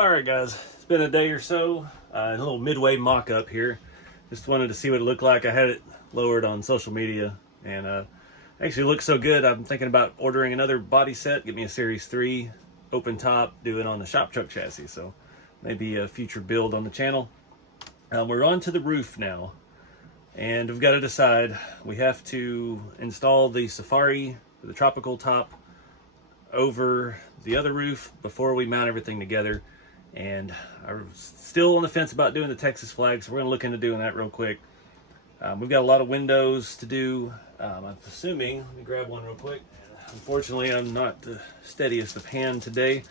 Alright guys, it's been a day or so, a little midway mock-up here. Just wanted to see what it looked like. I had it lowered on social media and actually looks so good. I'm thinking about ordering another body set, get me a Series 3 open top, do it on the shop truck chassis, so maybe a future build on the channel. We're on to the roof now, and we've got to decide. We have to install the Safari, the tropical top, over the other roof before we mount everything together. And I'm still on the fence about doing the Texas flag, so we're gonna look into doing that real quick. We've got a lot of windows to do. I'm assuming, let me grab one real quick. Unfortunately, I'm not the steadiest of hand today,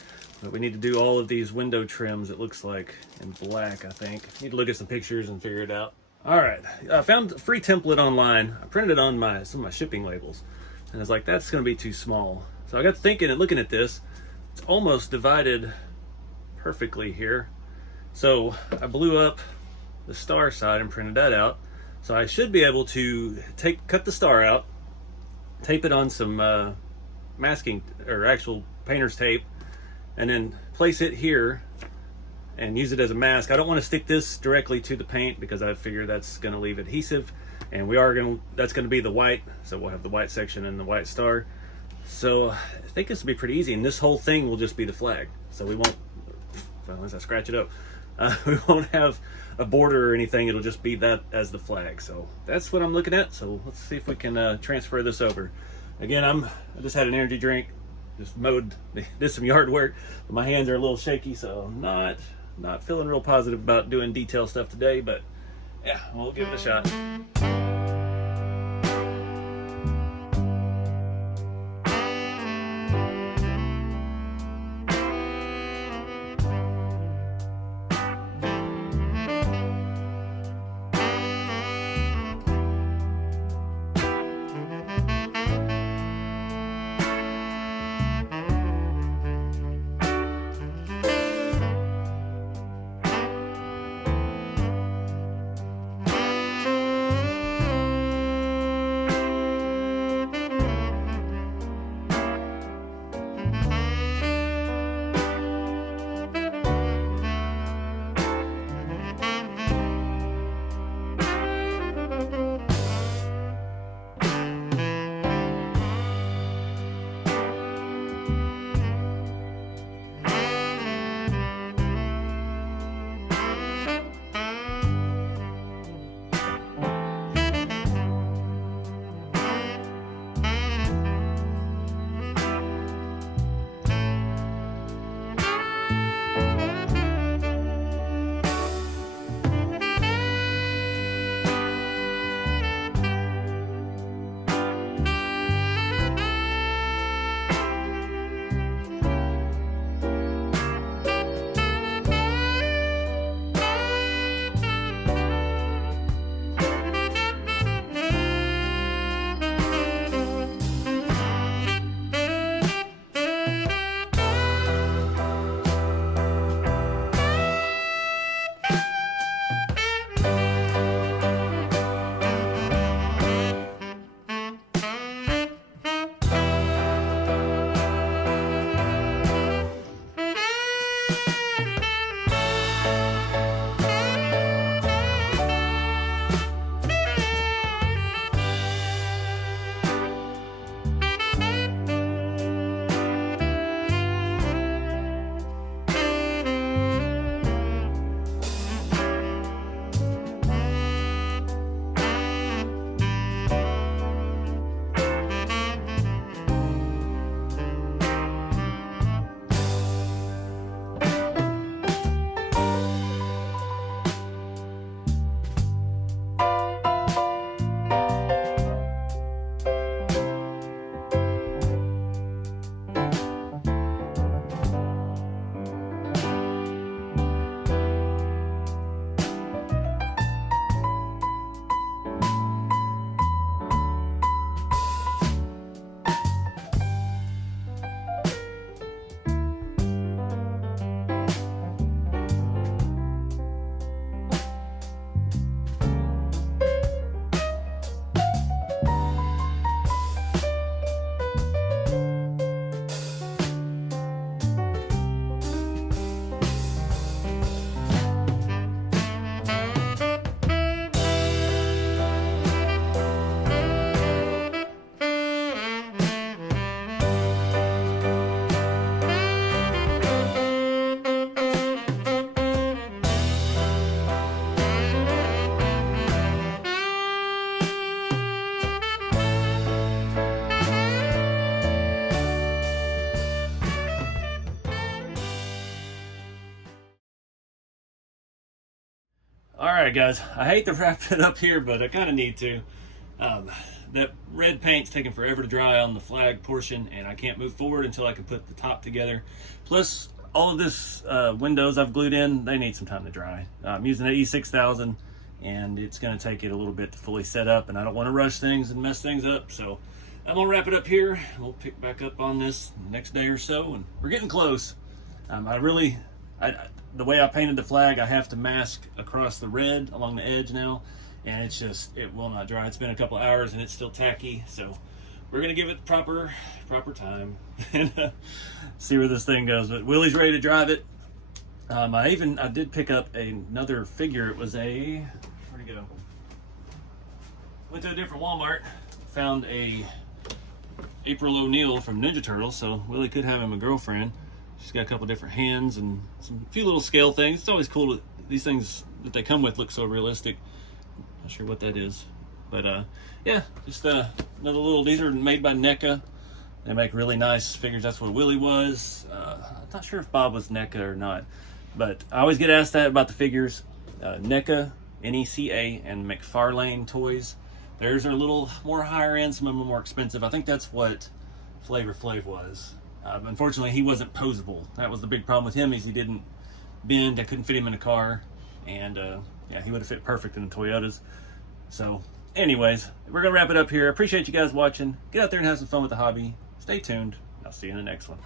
but we need to do all of these window trims, it looks like, in black, I think. Need to look at some pictures and figure it out. All right, I found a free template online. I printed it on some of my shipping labels, and I was like, that's gonna be too small. So I got thinking and looking at this, it's almost divided perfectly here. So I blew up the star side and printed that out. So I should be able to cut the star out, tape it on some masking or actual painter's tape, and then place it here and use it as a mask. I don't want to stick this directly to the paint because I figure that's going to leave adhesive, and that's going to be the white, so we'll have the white section and the white star. So I think this will be pretty easy, and this whole thing will just be the flag. So we won't, unless I scratch it up, we won't have a border or anything. It'll just be that as the flag. So that's what I'm looking at. So let's see if we can transfer this over. Again, I just had an energy drink, just did some yard work, but my hands are a little shaky, so I'm not feeling real positive about doing detail stuff today, but yeah, we'll give it a shot. All right, guys, I hate to wrap it up here, but I kind of need to. That red paint's taking forever to dry on the flag portion, and I can't move forward until I can put the top together. Plus, all of this windows I've glued in, they need some time to dry. I'm using an E6000, and it's going to take it a little bit to fully set up, and I don't want to rush things and mess things up, so I'm going to wrap it up here. We'll pick back up on this next day or so, and we're getting close. The way I painted the flag, I have to mask across the red along the edge now, and it will not dry. It's been a couple hours and it's still tacky, so we're gonna give it proper time and see where this thing goes. But Willie's ready to drive it. I did pick up another figure. It was where'd it go? Went to a different Walmart, found a April O'Neil from Ninja Turtles, so Willie could have him a girlfriend. She's got a couple different hands and a few little scale things. It's always cool that these things that they come with look so realistic. Not sure what that is, but yeah, just another little. These are made by NECA. They make really nice figures. That's what Willie was. I'm not sure if Bob was NECA or not, but I always get asked that about the figures. NECA, NECA, and McFarlane Toys. Theirs are a little more higher end. Some of them are more expensive. I think that's what Flavor Flav was. Unfortunately, he wasn't posable. That was the big problem with him, is he didn't bend. I couldn't fit him in a car, and yeah, he would have fit perfect in the Toyotas. So anyways, we're gonna wrap it up here. I appreciate you guys watching. Get out there and have some fun with the hobby. Stay tuned. I'll see you in the next one.